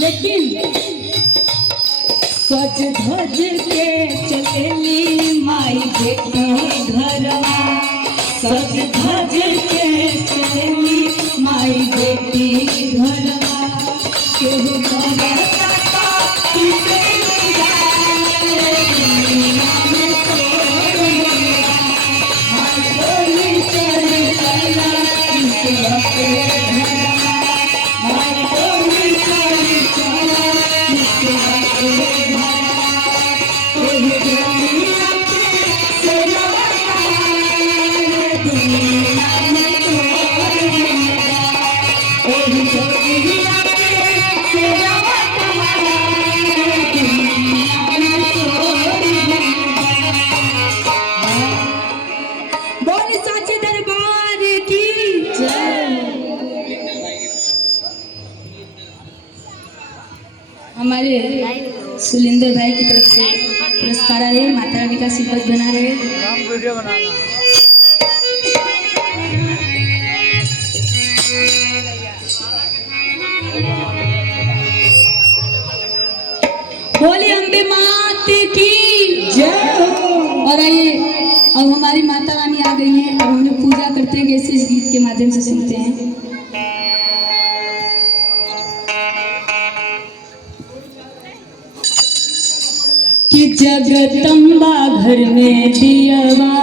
लेकिन सज धज के चलेली माई बेटी घरवा, सज धज के चलेली माई बेटी घरवा। केहू बरसा हमारे सुलिंदर भाई की तरफ से पुरस्कार आए, माता रानी का आशीर्वाद बना रहे। वीडियो बनाना। बोले अम्बे मात की जय। और आइए अब हमारी माता रानी आ गई है, अब उन्हें पूजा करते हैं, कैसे इस गीत के माध्यम से सुनते हैं। कि जगदम्बा घर में दियवा